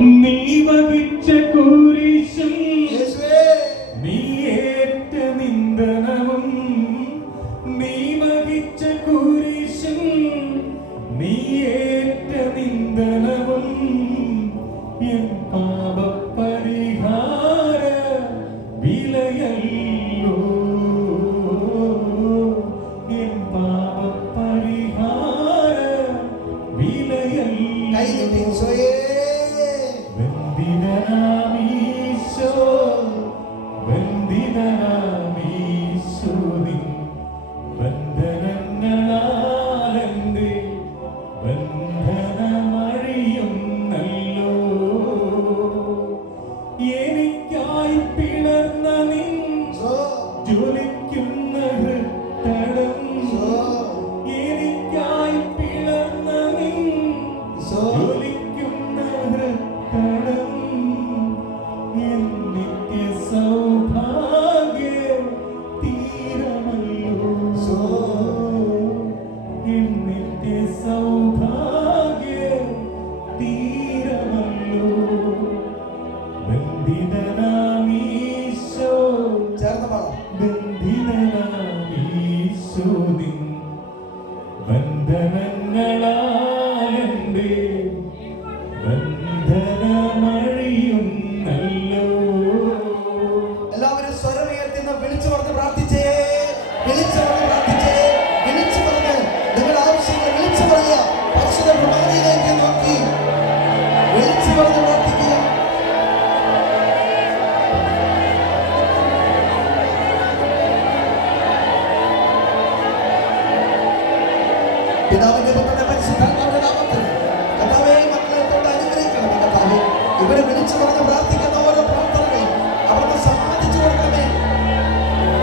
നീ വഹിച്ച കുരിശും നീ ഏറ്റ നിന്ദനവും, നീ വഹിച്ച കുരിശും നീ ഏറ്റ നിന്ദനവും എൻ പാപപരിഹാര വിലയല്ലോ, എൻ പാപപരിഹാര വിലയല്ലോ. വന്ദിതനാമീശോ, വന്ദിതനാമീശോ, നിൻ വന്ദനങ്ങളാലെന്റെ ബന്ധനമഴിയുന്നല്ലോ. എനിക്കായി പിളർന്ന നിൻ ജ്വലിക്കുന്ന ഹൃത്തടം, എനിക്കായി പിളർന്ന നിൻ ജ്വലിക്കുന്ന ഹൃത്തടം എൻ നിത്യ സൗഭാഗ്യ തീരമല്ലോ, എൻ നിത്യ സൗഭാഗ്യ തീരമല്ലോ. ബന്ധിതനാമീശോ, ബന്ധിതനാമീശോ, നിൻ ബന്ധനങ്ങളാലെന്റെ ബന്ധനമഴിയുന്നല്ലോ. എല്ലാവരും സ്വരമുയർത്തുന്ന വിളിച്ചു പറഞ്ഞ് പ്രാർത്ഥിച്ചേ, വിളിച്ചു പറഞ്ഞ് പ്രാർത്ഥിച്ചേ, വിളിച്ചു പറഞ്ഞ് നിങ്ങളുടെ ആവശ്യങ്ങൾ വിളിച്ചു പറയുക. പരിശുദ്ധ പ്രമാണിയിലേക്ക് നോക്കി വിളിച്ചു പറഞ്ഞ് പ്രാർത്ഥിക്കുക. പിതാവിന്റെ പുത്രന്റെ പരിശുദ്ധാത്മാവിന്റെ നാമത്തിൽ കർത്താവേ, മക്കളെ കൊണ്ട് അനുഗ്രഹിക്കണമേ. കർത്താവേ, ഇവരെ വിളിച്ചു പറഞ്ഞ് പ്രാർത്ഥിക്കുന്ന ഓരോ പ്രാർത്ഥനകളും അവർക്ക് സമ്മതിച്ചു കൊടുക്കണമേ.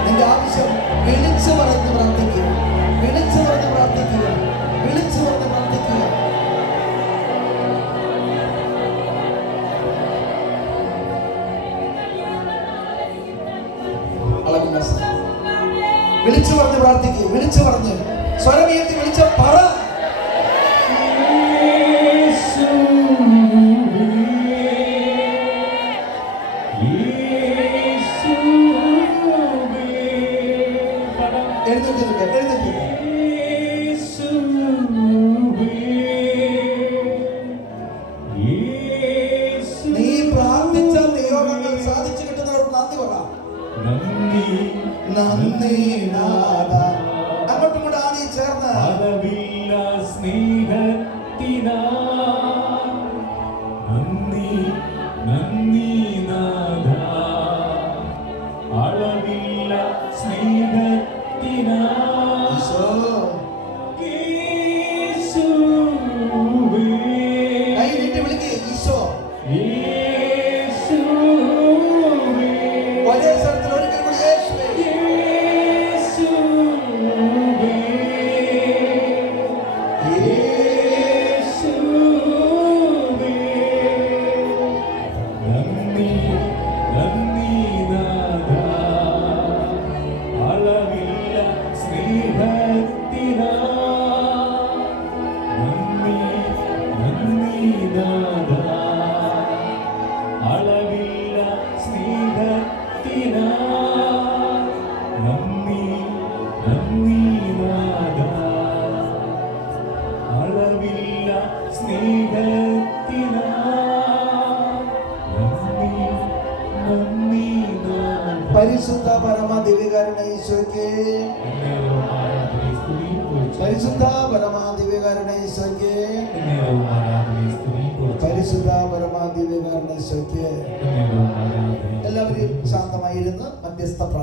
നിന്റെ ആവശ്യം വിളിച്ചു പറഞ്ഞ് പ്രാർത്ഥിക്കുക, വിളിച്ചു പറഞ്ഞ് പ്രാർത്ഥിക്കുക, വിളിച്ചു പറഞ്ഞ് പ്രാർത്ഥിക്കുക. വിളിച്ചു പറഞ്ഞ് പ്രാർത്ഥിക്കുക, വിളിച്ചു പറഞ്ഞ് സ്വരമുയർത്തി വിളിച്ച പറ. നീ പ്രാർത്ഥിച്ച നിയോഗങ്ങൾ സാധിച്ചു കിട്ടുന്നവർക്ക് നന്ദി പറയാം. നന്ദി നാഥ. അങ്ങോട്ടും കൂടെ ആണി ചേർന്ന് സ്നേഹത്തിനാ നന്ദി, നന്ദി നാഥ. അളവില്ല സ്നേഹത്തിനാ കൈ നീട്ടി വിളിക്കുക. ഈശോ, ഒരേ സ്ഥലത്തിൽ ഒരിക്കൽ കൂടി യേശുവേ. നന്ദി, നന്ദി നാഥ. അളവില്ല സ്നേഹത്തിനാ നന്ദി, നന്ദി നാഥ. അളവില്ല സ്നേഹത്തിനാ നന്ദി, നന്ദി നാഥ. അളവില്ല സ്നേഹത്തിനാ നന്ദി, നന്ദി നാഥ. പരിശുദ്ധ പരമ ദിവ്യകാരുണ ഈശോയ്ക്ക്, പരിശുദ്ധ പരമ ദിവ്യകാരുണ ഈശോയ്ക്ക്, പരിശുദ്ധ പരമ ദിവ്യകാരുണ ഈശോയ്ക്ക്. എല്ലാവരും ശാന്തമായിരുന്ന് മധ്യസ്ഥ പ്രാർത്ഥന.